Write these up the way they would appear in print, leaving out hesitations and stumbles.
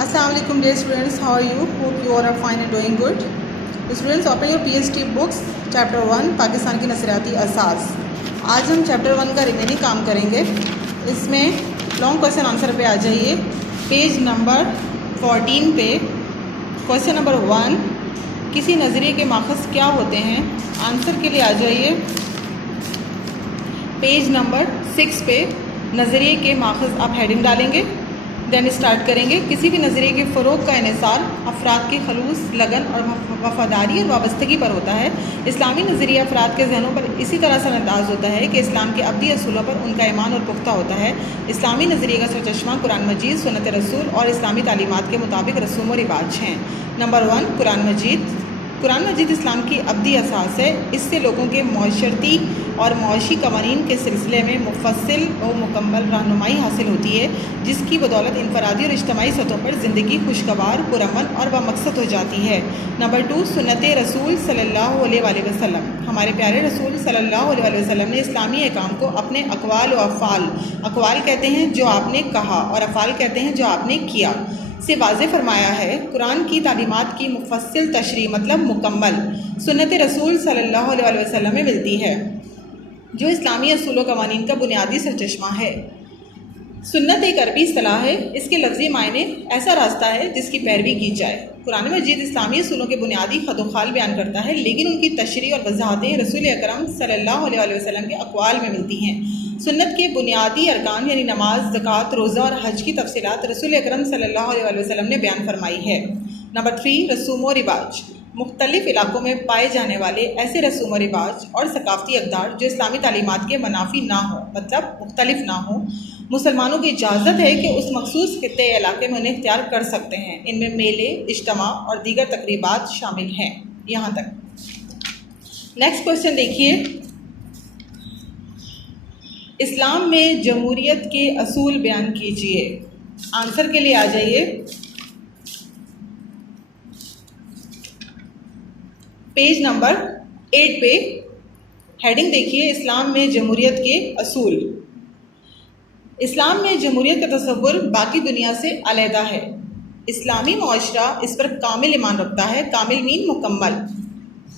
Assalamu alaikum dear students, how are you? Hope you all are fine and doing good. Students, open your PhD books, chapter 1 Pakistan की नसरियाती असास। आज हम chapter 1 का remaining काम करेंगे। इसमें long question answer पे आ जाइए। पेज नंबर 14 पे क्वेश्चन नंबर 1, किसी नज़रिए के माखज़ क्या होते हैं, आंसर के लिए आ जाइए। पेज नंबर 6 पे नज़रिए के माखज़ आप हेडिंग डालेंगे, देन स्टार्ट करेंगे। किसी भी नज़रिए के फ़रोग़ का इन्हिसार अफराद के खलूस, लगन और वफ़ादारी और वाबस्तगी पर होता है। इस्लामी नज़रिया अफराद के जहनों पर इसी तरह से अंदाज़ होता है कि इस्लाम के अब्दी असूलों पर उनका ईमान और पुख्ता होता है। इस्लामी नज़रिए का सरचश्मा कुरान मजीद, सुन्नत रसूल और इस्लामी तालीमात के मुताबिक रसूम और रिवाज हैं। नंबर 1, कुरान मजीद। कुरान मजीद इस्लाम की अब्दी असास है। इससे लोगों के माशरती और मुआशी कवानीन के सिलसिले में मुफस्सिल और मुकम्मल रहनुमाई हासिल होती है, जिसकी बदौलत इनफरादी और इज्तमाई सतहों पर ज़िंदगी खुशगवार, पुरअमन और बामक़सद हो जाती है। नंबर 2, सुन्नत रसूल सल्लल्लाहु अलैहि वसल्लम। हमारे प्यारे रसूल सल्लल्लाहु अलैहि वसल्लम ने इस्लामी अहकाम को अपने अक़वाल व अफ़आल, अक़वाल कहते हैं जो आपने कहा और अफ़आल कहते हैं जो आपने किया, से वाज़े फरमाया है। कुरान की तालीमात की मुफस्सिल तशरीह मतलब मुकम्मल सुन्नत रसूल सल्लल्लाहु अलैहि वसल्लम में मिलती है, जो इस्लामी असूल व कवानीन का बुनियादी सरचश्मा है। सुन्नत एक अरबी इस्तिलाह है। इसके लफ्ज़ी मायने ऐसा रास्ता है जिसकी पैरवी की जाए। कुरान मजीद इस्लामी असूलों के बुनियादी खदोखाल बयान करता है, लेकिन उनकी तशरीह और वज़ाहतें रसूल अकरम सल्लल्लाहु अलैहि वसल्लम के अक़वाल में मिलती हैं। सुन्नत के बुनियादी अरकान यानी नमाज, ज़कात, रोज़ा और हज की तफसीलात रसूल अकरम सल्लल्लाहु अलैहि वसल्लम ने बयान फरमाई है। नंबर 3, रसूम व रिवाज। मुख्तलिफ इलाकों में पाए जाने वाले ऐसे रसूम व रिवाज और सकाफ़ती अक़दार जो इस्लामी तालीमात के मनाफी ना हो, मतलब मुख्तलिफ ना हो, मुसलमानों की इजाज़त है कि उस मखसूस खित्ते इलाके में उन्हें इख्तियार कर सकते हैं। इनमें मेले, इज्तिमा और दीगर तकरीबात शामिल हैं। यहाँ तक। नेक्स्ट क्वेश्चन देखिए, इस्लाम में जमहूरियत के असूल बयान कीजिए। आंसर के लिए आ जाइए। पेज नंबर 8 पे हेडिंग देखिए, इस्लाम में जमहूरियत के असूल। इस्लाम में जमहूरियत का तसव्वुर बाकी दुनिया से अलहदा है। इस्लामी मुआशरा इस पर कामिल ईमान रखता है। कामिल मीन मुकम्मल।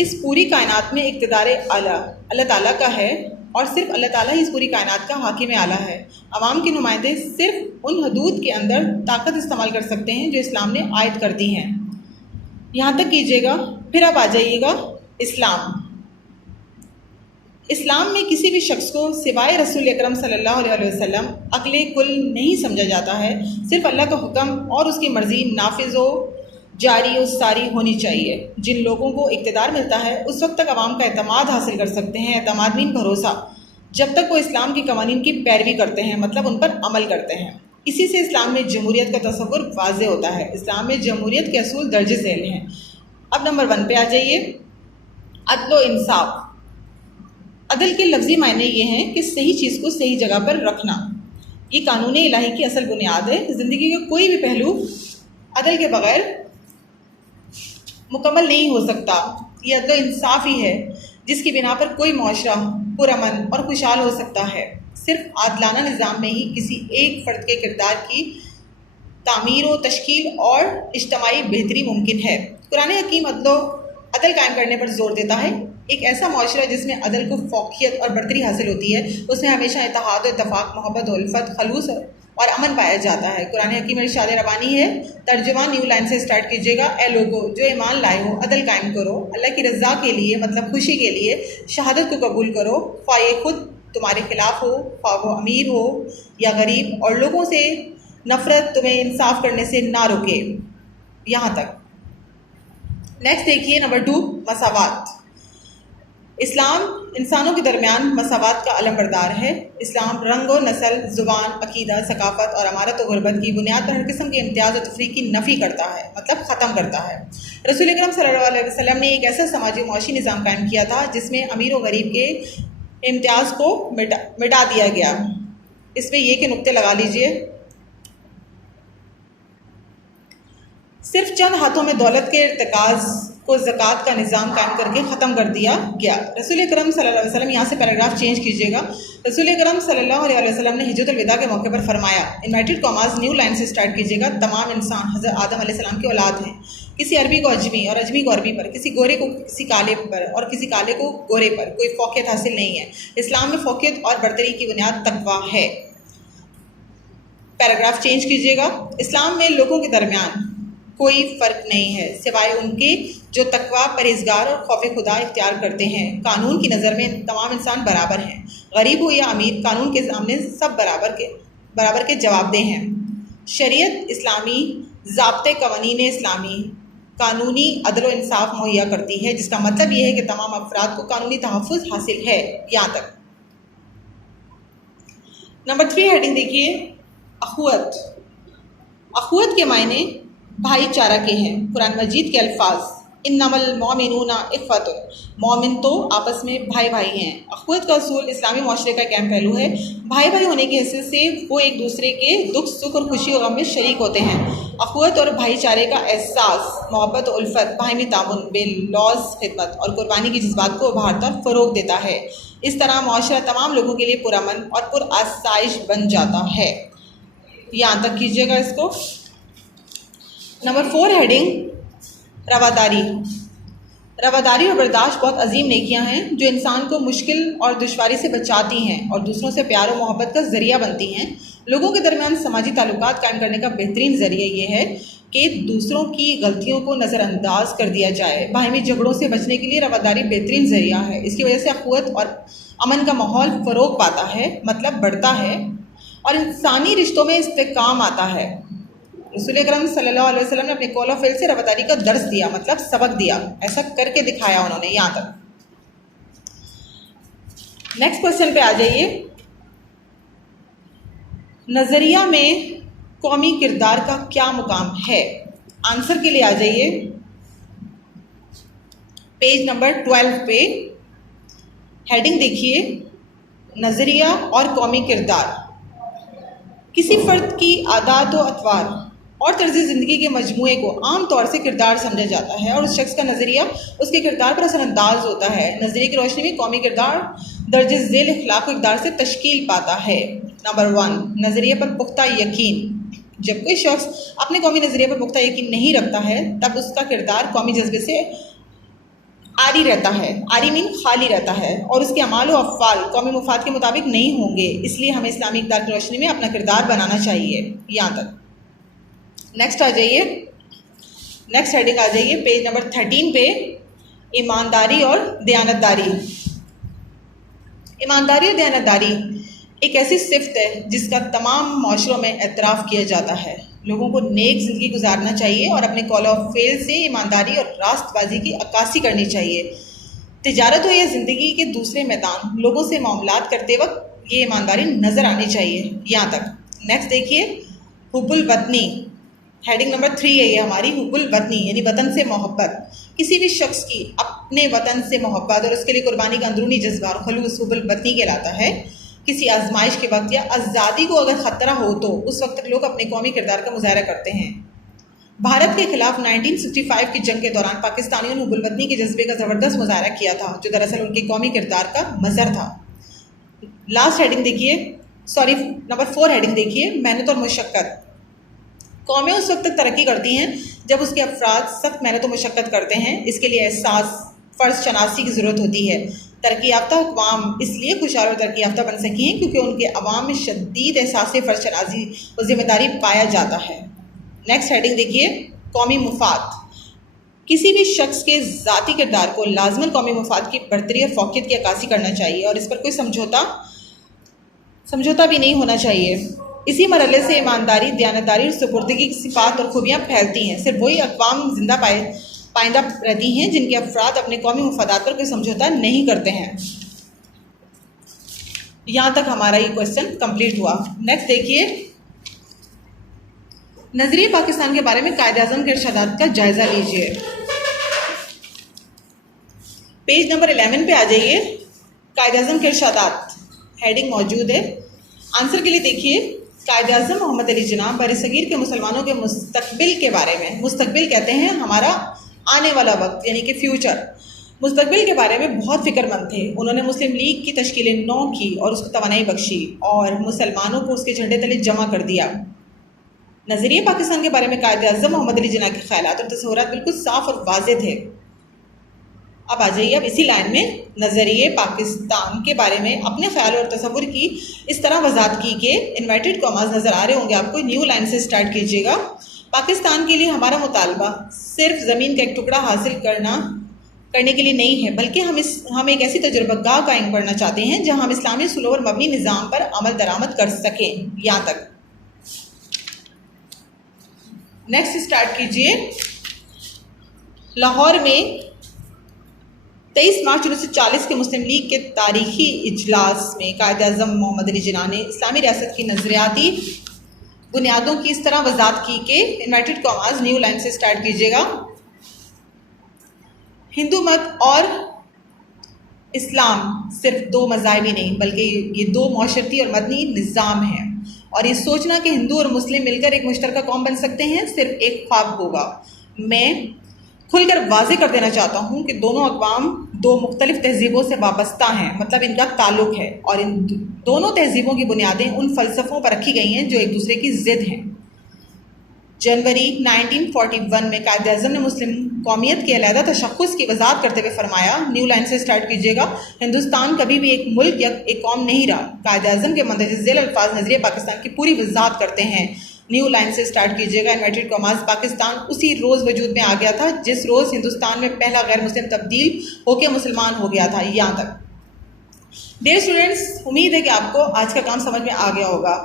इस पूरी कायनात में इक़्तिदार आला अल्लाह ताला का है और सिर्फ अल्लाह ताला ही इस पूरी कायनात का हाकिम आला है। अवाम के नुमाइंदे सिर्फ उन हदूद के अंदर ताकत इस्तेमाल कर सकते हैं जो इस्लाम ने आयद कर दी हैं। यहाँ तक कीजिएगा, फिर अब आ जाइएगा इस्लाम। इस्लाम में किसी भी शख्स को सिवाय रसूल अकरम सल्लल्लाहु अलैहि वसल्लम अक्ले कुल नहीं समझा जाता है। सिर्फ अल्लाह का हुक्म और उसकी मर्ज़ी नाफिज़ व जारी और सारी होनी चाहिए। जिन लोगों को इक़्तिदार मिलता है उस वक्त तक अवाम का एतमाद हासिल कर सकते हैं। एतमाद मीन भरोसा, जब तक वो इस्लाम की कवानीन की पैरवी करते हैं, मतलब उन पर अमल करते हैं। इसी से इस्लाम में जमहूरियत का तसव्वुर वाज़े होता है। इस्लाम में जमहूरियत के असूल दर्ज झेल हैं। अब नंबर 1 पे आ जाइए, अदल व इंसाफ। अदल के लफ्ज़ी मायने ये हैं कि सही चीज़ को सही जगह पर रखना। ये कानून इलाही की असल बुनियाद है। ज़िंदगी का कोई भी पहलू अदल के बग़ैर मुकम्मल नहीं हो सकता। ये अदल इंसाफ ही है जिसकी बिना पर कोई मुआशरा पुरअमन और खुशहाल हो सकता है। सिर्फ आदलाना निज़ाम में ही किसी एक फ़र्द के किरदार की तामीर व तश्कील और इज्तमाई बेहतरी मुमकिन है। कुरान हकीम अदल कायम करने पर जोर देता है। एक ऐसा मुआशरा जिसमें अदल को फ़ौक़ियत और बरतरी हासिल होती है, उसमें हमेशा इत्तेहाद और इत्तफ़ाक़, मोहब्बत, उल्फ़त, खलूस और अमन पाया जाता है। कुरान हकीम में इरशाद रबानी है, तर्जुमा न्यू लाइन से स्टार्ट कीजिएगा। ए लोगो जो ईमान लाए हो, अदल कायम करो। अल्लाह की रज़ा के लिए मतलब खुशी के लिए शहादत को कबूल करो, ख्वाह ये खुद तुम्हारे खिलाफ हो, ख्वाह वो अमीर हो या गरीब, और लोगों से नफ़रत तुम्हें इंसाफ करने से ना रोके। यहाँ तक। नेक्स्ट देखिए, नंबर 2, मसावात। इस्लाम इंसानों के दरमियान मसावात का अलमबरदार है। इस्लाम रंग व नस्ल, ज़ुबान, अकीदा, सकाफ़त और अमारत व गुरबत की बुनियाद पर हर किस्म के इम्तियाज़ और तफरीक की नफ़ी करता है, मतलब ख़त्म करता है। रसूल अकरम सल्लल्लाहु अलैहि वसल्लम ने एक ऐसा समाजी मुआशी निज़ाम कायम किया था जिसमें अमीर व गरीब के इम्तियाज़ को मिटा दिया गया। इसमें ये के नुक्ते लगा लीजिए। सिर्फ चंद हाथों में दौलत के इर्तिकाज़ کو ज़कात का निज़ाम कायम करके ख़त्म कर दिया गया। रसूल अकरम सल्लल्लाहु अलैहि वसल्लम, यहाँ से पैराग्राफ चेंज कीजिएगा। रसूल अकरम सल्लल्लाहु अलैहि वसल्लम ने हिज्जतुल विदा के मौके पर फरमाया, इन्वर्टेड कॉमास न्यू लाइन से स्टार्ट कीजिएगा, तमाम इंसान हज़रत आदम अलैहिस्सलाम की औलाद हैं। किसी अरबी को अजमी और अजमी को अरबी पर, किसी गोरे को किसी काले पर और किसी काले को गोरे पर कोई फ़ौक़ियत हासिल नहीं है। इस्लाम में फ़ौक़ियत और बरतरी की बुनियाद तक़वा है। पैराग्राफ चेंज कीजिएगा। इस्लाम में लोगों के दरमियान कोई फ़र्क नहीं है सिवाय उनके जो तक़वा, परहेज़गार और खौफ खुदा इख्तियार करते हैं। कानून की नज़र में तमाम इंसान बराबर हैं, गरीब हो या अमीर, कानून के सामने सब बराबर के जवाबदेह हैं। शरीयत इस्लामी, ज़ाब्ते कवानीन इस्लामी कानूनी अदल व इंसाफ मुहैया करती है, जिसका मतलब ये है कि तमाम अफराद को कानूनी तहफ़्फ़ुज़ हासिल है। यहाँ तक। नंबर 3 हेडिंग देखिए, अख़ुवत। अख़ुवत के मायने भाईचारा के हैं। कुरान मजीद के अल्फाज, इन्नमल मोमिनूना इख़्वतुन, मोमिन तो आपस में भाई भाई हैं। अख़ुवत का असूल इस्लामी माशरे का एक अहम पहलू है। भाई भाई होने की हैसियत से वो एक दूसरे के दुख, सुख और खुशी और गम में शरीक होते हैं। अख़ुवत और भाईचारे का एहसास मोहब्बत, उल्फत, बाहिमी तामुन, बेलौज़ खिदमत और कुर्बानी के जज्बात को उभारता और फ़रोग़ देता है। इस तरह माशरा तमाम लोगों के लिए पुरअमन और पुरआसाइश बन जाता है। यहाँ तक कीजिएगा इसको। Number 4 heading, रवादारी। रवादारी और बर्दाश्त बहुत अजीम नेकियां हैं जो इंसान को मुश्किल और दुश्वारी से बचाती हैं और दूसरों से प्यार और मोहब्बत का ज़रिया बनती हैं। लोगों के दरमियान समाजी ताल्लुकात कायम करने का बेहतरीन ज़रिया ये है कि दूसरों की गलतियों को नज़रअंदाज कर दिया जाए। बाहमी झगड़ों से बचने के लिए रवादारी बेहतरीन ज़रिया है। इसकी वजह से अख़ुवत और अमन का माहौल फ़रोग़ पाता है, मतलब बढ़ता है और इंसानी रिश्तों में इस्तेकाम आता है। रसूल अकरम सल्लल्लाहु अलैहि वसल्लम ने अपने कौल और फ़िल से रवादारी का दर्स दिया, मतलब सबक दिया, ऐसा करके दिखाया उन्होंने। यहाँ तक। नेक्स्ट क्वेश्चन पे आ जाइए। नज़रिया में कौमी किरदार का क्या मुकाम है? आंसर के लिए आ जाइए पेज नंबर 12 पे। हेडिंग देखिए, नज़रिया और कौमी किरदार। किसी फ़र्द की आदात व अतवार और तर्ज़ ज़िंदगी के मजमूए को आम तौर से किरदार समझा जाता है और उस शख्स का नज़रिया उसके किरदार पर असरअंदाज होता है। नज़रिए की रोशनी में कौमी किरदार दर्जे ज़ेल इख़्लाक़ व इक़दार से तश्कील पाता है। नंबर 1, नज़रिए पर पुख्ता यकीन। जब कोई शख्स अपने कौमी नज़रिए पर पुख्ता यकीन नहीं रखता है तब उसका किरदार कौमी जज्बे से आरी रहता है। आरी मीन खाली रहता है और उसके अमाल व अफ़्वाल कौमी मुफाद के मुताबिक नहीं होंगे। इसलिए हमें इस्लामी इक़दार की रोशनी में अपना किरदार बनाना चाहिए। यहाँ तक। नेक्स्ट आ जाइए, नेक्स्ट हेडिंग आ जाइए पेज नंबर 13 पे, ईमानदारी और दयानतदारी। ईमानदारी और दयानतदारी एक ऐसी सिफ़त है जिसका तमाम माशरों में एतराफ़ किया जाता है। लोगों को नेक ज़िंदगी गुजारना चाहिए और अपने कौल और फ़ेल से ईमानदारी और रास्तबाजी की अक्कासी करनी चाहिए। तिजारत हो या ज़िंदगी के दूसरे मैदान, लोगों से मामलात करते वक्त ये ईमानदारी नज़र आनी चाहिए। यहाँ तक। नेक्स्ट देखिए, हुब्बुल वतनी। हेडिंग नंबर 3 है ये हमारी, हुब्बुल वतनी यानी वतन से मोहब्बत। किसी भी शख्स की अपने वतन से मोहब्बत और उसके लिए कुर्बानी का अंदरूनी जज्बा और खलूस हुब्बुल वतनी कहलाता है। किसी आजमाइश के वक्त या आज़ादी को अगर ख़तरा हो तो उस वक्त लोग अपने कौमी किरदार का मुज़ाहरा करते हैं। भारत के खिलाफ 1965 की जंग के दौरान पाकिस्तानियों ने हुब्बुल वतनी के जज्बे का ज़बरदस्त मुज़ाहरा किया था, जो दरअसल उनके कौमी किरदार का मज़हर था। लास्ट हेडिंग देखिए, नंबर 4 हेडिंग देखिए, मेहनत और मुशक्क़त। कौमें उस वक्त तक तरक्की करती हैं जब उसके अफराद सख्त मेहनत और मुशक्क़त करते हैं। इसके लिए एहसास, फ़र्ज़ शनासी की ज़रूरत होती है। तरक्की याफ्ता अक़वाम इसलिए खुशहाल और तरक्की याफ्ता बन सकी हैं क्योंकि उनके अवाम में शदीद एहसास फ़र्ज़ शनासी और ज़िम्मेदारी पाया जाता है। नेक्स्ट हेडिंग देखिए, कौमी मुफाद। किसी भी शख्स के ज़ाती किरदार को लाज़िमन कौमी मुफाद की बरतरी और फ़ौक़ियत की अक्कासी करना चाहिए और इस पर कोई समझौता भी नहीं होना चाहिए। इसी मरहले से ईमानदारी, दयानतदारी और सुपुर्दगी की सिफ़ात और खूबियाँ फैलती हैं। सिर्फ वही अक़वाम ज़िंदा पाइंदा रहती हैं जिनके अफराद अपने कौमी मुफादात पर कोई समझौता नहीं करते हैं। यहाँ तक हमारा ये क्वेश्चन कंप्लीट हुआ। नेक्स्ट देखिए, नज़रिए पाकिस्तान के बारे में कायद-ए-आज़म के इरशादात का जायज़ा लीजिए। पेज नंबर 11 पे आ जाइए, कायद-ए-आज़म के इरशादात हेडिंग मौजूद है। आंसर के लिए देखिए, कायद-ए-आज़म मोहम्मद अली जिन्ना बरसगीर के मुसलमानों के मुस्तकबिल के बारे में, मुस्तकबिल कहते हैं हमारा آنے والا وقت یعنی کہ فیوچر، مستقبل کے بارے میں بہت فکر مند تھے. انہوں نے مسلم لیگ کی تشکیل نو کی اور اس کو توانائی بخشی اور مسلمانوں کو اس کے جھنڈے تلے جمع کر دیا. نظریہ پاکستان کے بارے میں قائد اعظم محمد علی جناح کے خیالات اور تصورات بالکل صاف اور واضح تھے. اب آ جائیے اب اسی لائن میں نظریہ پاکستان کے بارے میں اپنے خیال اور تصور کی اس طرح وضاحت کی کہ انورٹڈ کاماز نظر آ رہے ہوں گے آپ کو، نیو لائن سے سٹارٹ کیجیے گا. پاکستان کے لیے ہمارا مطالبہ صرف زمین کا ایک ٹکڑا حاصل کرنے کے لیے نہیں ہے، بلکہ ہم ایک ایسی تجربہ گاہ قائم کرنا چاہتے ہیں جہاں ہم اسلامی اصولوں پر مبنی نظام پر عمل درآمد کر سکیں. یہاں تک نیکسٹ اسٹارٹ کیجیے. لاہور میں 23 مارچ 1940 کے مسلم لیگ کے تاریخی اجلاس میں قائد اعظم محمد علی جناح نے اسلامی ریاست کی نظریاتی بنیادوں کی اس طرح وضاحت کی کہ انورٹڈ کاماز نیو لائن سے سٹارٹ کیجیے گا. ہندو مت اور اسلام صرف دو مذاہب ہی نہیں بلکہ یہ دو معاشرتی اور مدنی نظام ہیں، اور یہ سوچنا کہ ہندو اور مسلم مل کر ایک مشترکہ قوم بن سکتے ہیں صرف ایک خواب ہوگا. میں کھل کر واضح کر دینا چاہتا ہوں کہ دونوں اقوام دو مختلف تہذیبوں سے وابستہ ہیں، مطلب ان کا تعلق ہے، اور ان دونوں تہذیبوں کی بنیادیں ان فلسفوں پر رکھی گئی ہیں جو ایک دوسرے کی ضد ہیں. جنوری 1941 میں قائد اعظم نے مسلم قومیت کے علیحدہ تشخص کی وضاحت کرتے ہوئے فرمایا، نیو لائن سے سٹارٹ کیجیے گا، ہندوستان کبھی بھی ایک ملک یا ایک قوم نہیں رہا. قائد اعظم کے مندرجہ ذیل الفاظ نظریہ پاکستان کی پوری وضاحت کرتے ہیں. نیو لائن سے سٹارٹ کیجیے گا. انورٹڈ کاماز پاکستان اسی روز وجود میں آ گیا تھا جس روز ہندوستان میں پہلا غیر مسلم تبدیل ہو کے مسلمان ہو گیا تھا. یہاں تک. ڈیئر اسٹوڈینٹس، امید ہے کہ آپ کو آج کا کام سمجھ میں آ گیا ہوگا.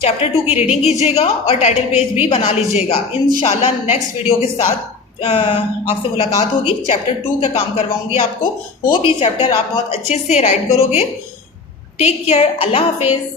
چیپٹر 2 کی ریڈنگ کیجیے گا اور ٹائٹل پیج بھی بنا لیجیے گا. انشاءاللہ نیکسٹ ویڈیو کے ساتھ آپ سے ملاقات ہوگی. چیپٹر 2 کا کام کرواؤں گی آپ کو. ہوپ یہ چیپٹر آپ بہت اچھے سے رائٹ کرو گے. Take care. اللہ حافظ.